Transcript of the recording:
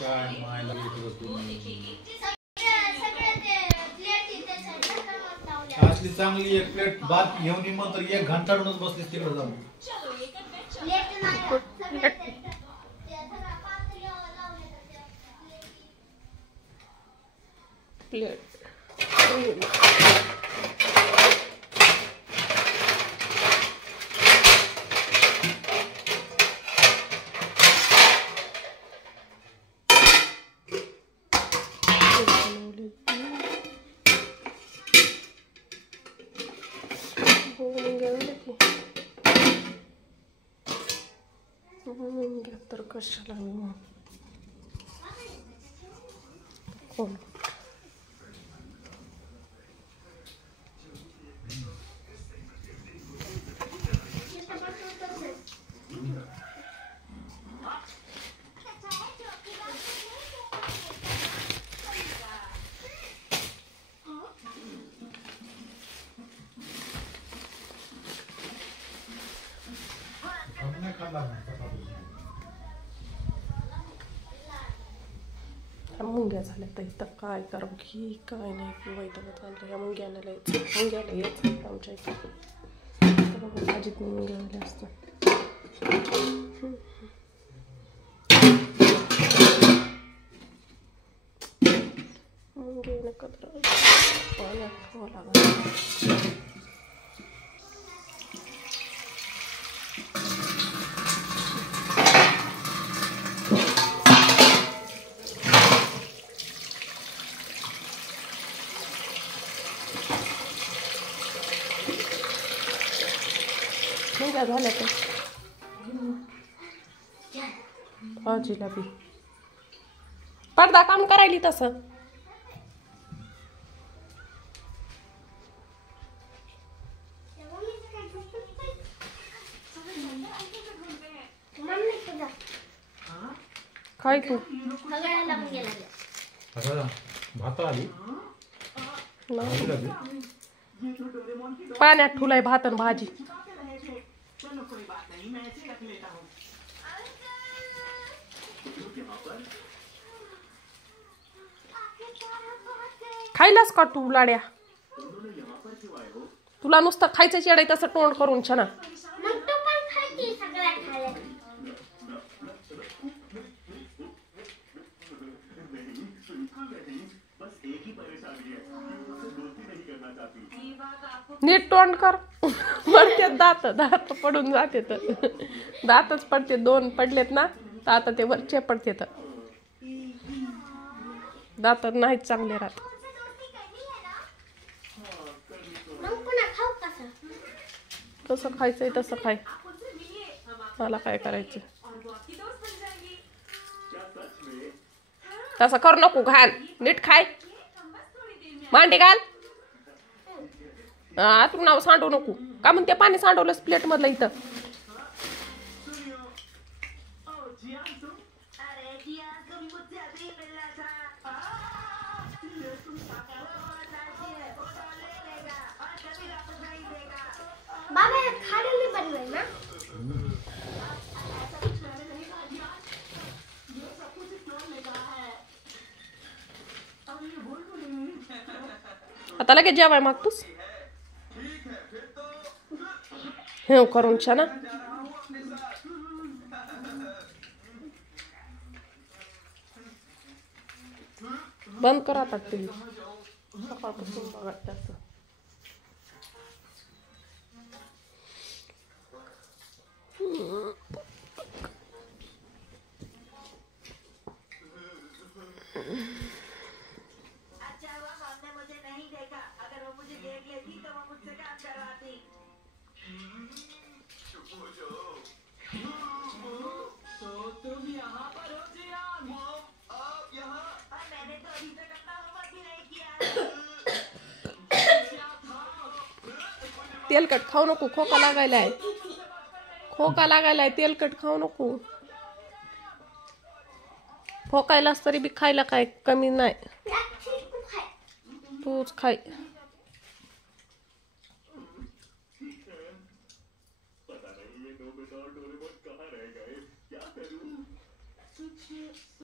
काय मायला असली चांगली एक प्लेट भात घेऊन ये मग तर 1 घंटा ढूंढत बसलीस तिकडे जाऊन. प्लेट तर कशाला कोण मुंग्या झाल्या तर इथं काय करू की काय नाही की वैतागत आणलं ह्या मुंग्याला यायचं आमच्या इथं भाजीत मुंग्या आल्या असतात. मुंगे नका तर पाण्यात ठेवावं लागलं. मुंग्या झाल्या तर भाजीला बी पडदा काम करायली तसं. काय तू भात आली पाण्यात ठुलाय भात आणि भाजी. खायलास का तू लाड्या? तुला नुसतं खायचं चेडाय तसं तोंड करून छान. नीट तोंड कर. पडते दात पडून जाते तर दातच पडते. 2 पडलेत ना तर आता ते वरचे पडते तर दात नाहीत चांगले राहत. कसं खायचंय तसं खाय. मला काय करायचं तसं करू नको. घाल नीट खाय. मांडी घाल. तू नाव सांडू नको का म्हणून ते पाणी सांडवलंस प्लेट मधलं इथं. आता लगेच जेवाय मागतोस हे करून छान. बंद कर आता टीव्ही. सकाळपासून बघत जास्त. तेलकट खाऊ नको. खोका लागायलाय. तेलकट खाऊ नको. खोकायलाच तरी बी खायला काय कमी नाही. तूच खाय.